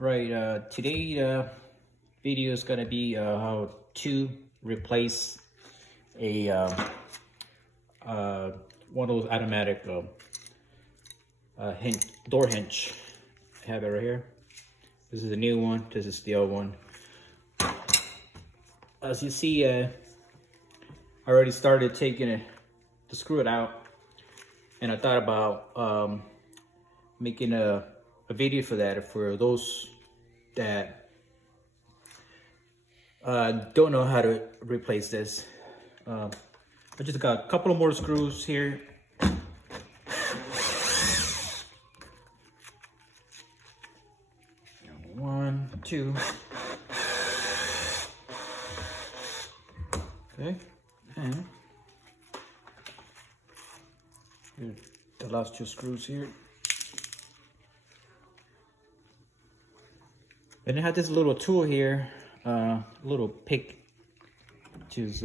Right, today video is gonna be how to replace a one of those automatic door hinge. I have it right here. This is the new one. This is the old one. As you see, I already started taking it to screw it out, and I thought about making a video for that for those that don't know how to replace this. I just got a couple of more screws here. One, two. Okay, and here's the last two screws here. And I have this little tool here, little pick, which is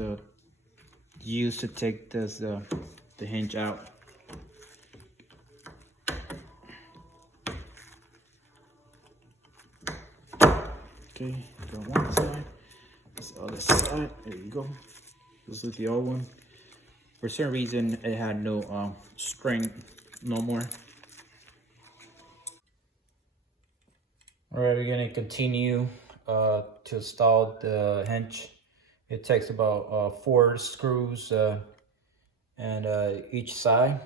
used to take this the hinge out. Okay, go one side, this other side. There you go. This is the old one. For some reason, it had no string no more. All right, we're gonna continue to install the hinge. It takes about 4 screws and each side.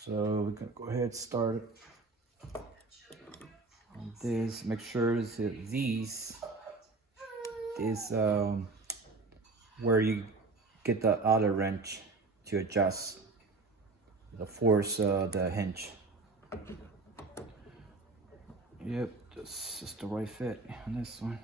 So we can go ahead and start on this. Make sure that these is where you get the other wrench to adjust the force the hinge. Yep, this is the right fit on this one.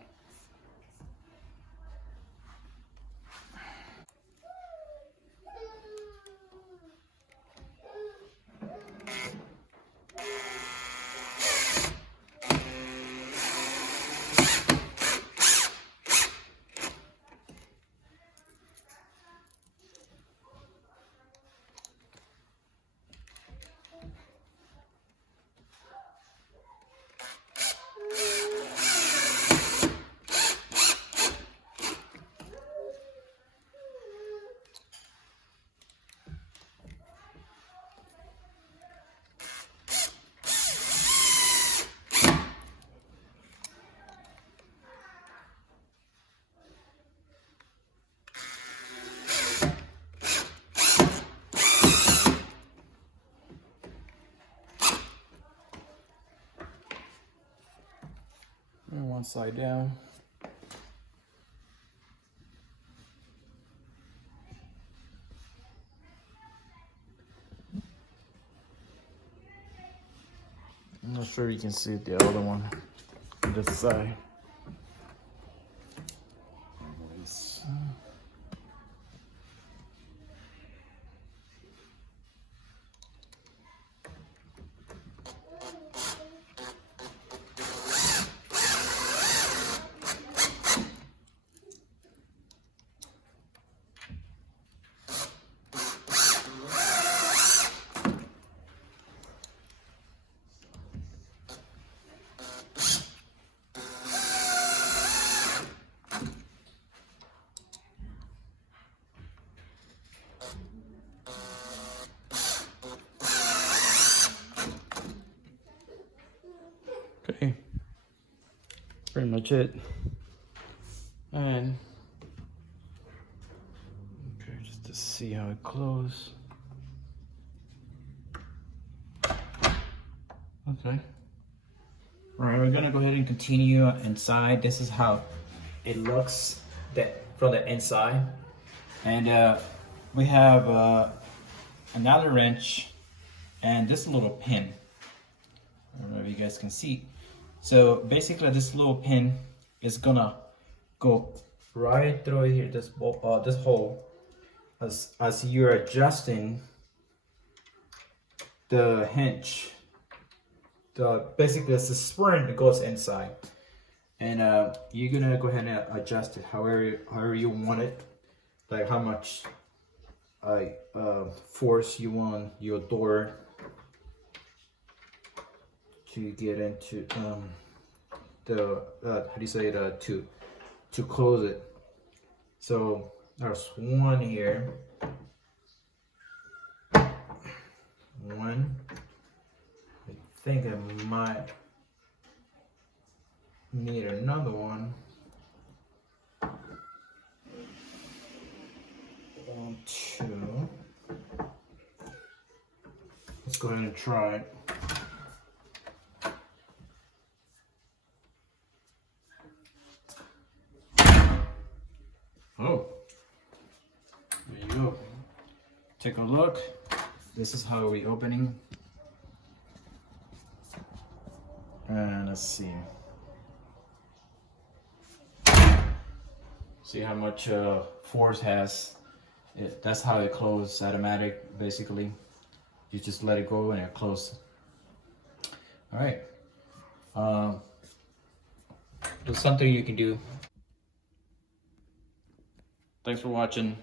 And one side down. I'm not sure you can see the other one on this side. Okay, pretty much it. And okay, just to see how it closes. Okay. All right, we're gonna go ahead and continue inside. This is how it looks from the inside. And we have another wrench and this little pin. I don't know if you guys can see. So basically this little pin is gonna go right through here, this hole, as you're adjusting the hinge. Basically it's a spring that goes inside, and you're gonna go ahead and adjust it however you want it, like how much force you want your door to get into the how do you say it, to close it. So there's one here, one. I think I might need another one. One, two. Let's go ahead and try it. Oh, there you go. Take a look. This is how we're opening. And let's see. See how much force has. That's how it closes, automatic, basically. You just let it go and it closes. All right. There's something you can do. Thanks for watching.